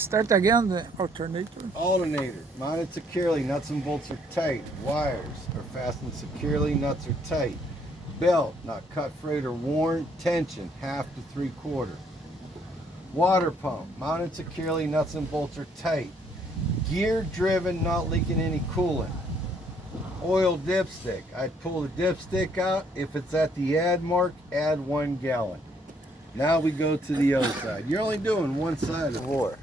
Start again the alternator. Alternator, mounted securely, nuts and bolts are tight. Wires are fastened securely, nuts are tight. Belt, not cut, frayed, or worn. Tension, 1/2 to 3/4. Water pump, mounted securely, nuts and bolts are tight. Gear driven, not leaking any coolant. Oil dipstick, I'd pull the dipstick out. If it's at the add mark, add 1 gallon. Now we go to the other side. You're only doing one side of the bore.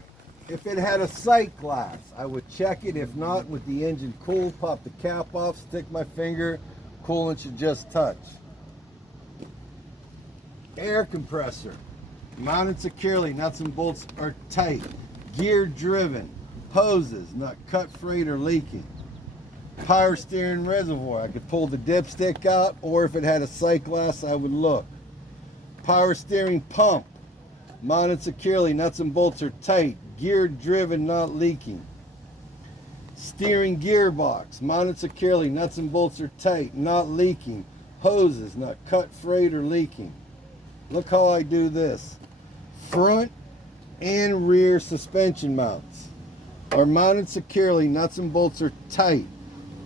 If it had a sight glass, I would check it. If not, with the engine cool, pop the cap off, stick my finger, coolant should just touch. Air compressor, mounted securely, nuts and bolts are tight. Gear driven, hoses, not cut, frayed, or leaking. Power steering reservoir, I could pull the dipstick out, or if it had a sight glass, I would look. Power steering pump, mounted securely, nuts and bolts are tight. Gear driven, not leaking. Steering gearbox, mounted securely, nuts and bolts are tight, not leaking. Hoses, not cut, frayed, or leaking. Look how I do this. Front and rear suspension mounts are mounted securely, nuts and bolts are tight.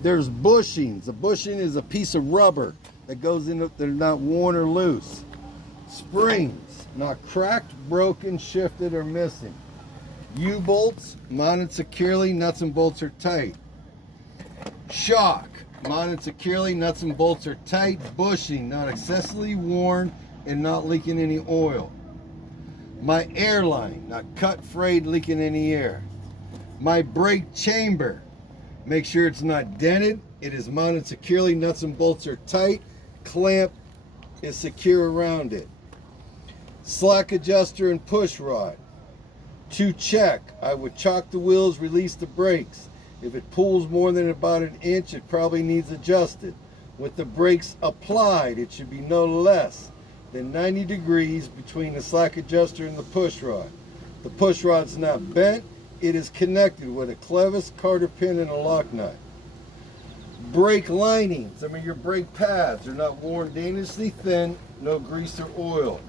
There's bushings. A bushing is a piece of rubber that goes in, they're not worn or loose. Springs, not cracked, broken, shifted, or missing. U-bolts, mounted securely, nuts and bolts are tight. Shock, mounted securely, nuts and bolts are tight. Bushing, not excessively worn and not leaking any oil. My airline, not cut, frayed, leaking any air. My brake chamber, make sure it's not dented. It is mounted securely, nuts and bolts are tight. Clamp is secure around it. Slack adjuster and push rod. To check, I would chock the wheels, release the brakes. If it pulls more than about 1 inch, it probably needs adjusted. With the brakes applied, it should be no less than 90 degrees between the slack adjuster and the push rod. The push rod's not bent, it is connected with a clevis, carter pin, and a lock nut. Brake linings, your brake pads are not worn dangerously thin, no grease or oil.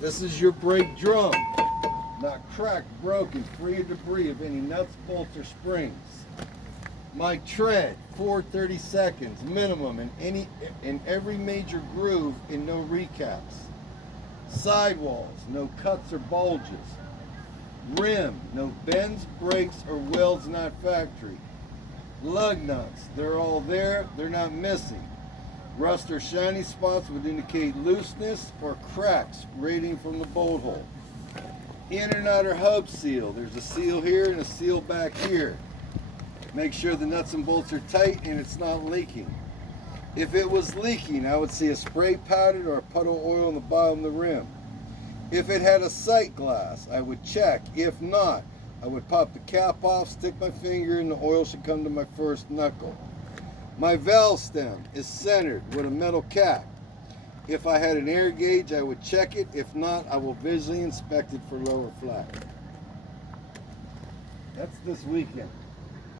This is your brake drum. Not cracked, broken, free of debris of any nuts, bolts, or springs. My tread, 4/32 minimum in every major groove and no recaps. Sidewalls, no cuts or bulges. Rim, no bends, breaks, or welds not factory. Lug nuts, they're all there, they're not missing. Rust or shiny spots would indicate looseness or cracks radiating from the bolt hole. In and outer hub seal, there's a seal here and a seal back here. Make sure the nuts and bolts are tight and it's not leaking. If it was leaking, I would see a spray pattern or a puddle of oil on the bottom of the rim. If it had a sight glass, I would check. If not, I would pop the cap off, stick my finger, and the oil should come to my first knuckle. My valve stem is centered with a metal cap. If I had an air gauge, I would check it. If not, I will visually inspect it for lower flat. That's this weekend.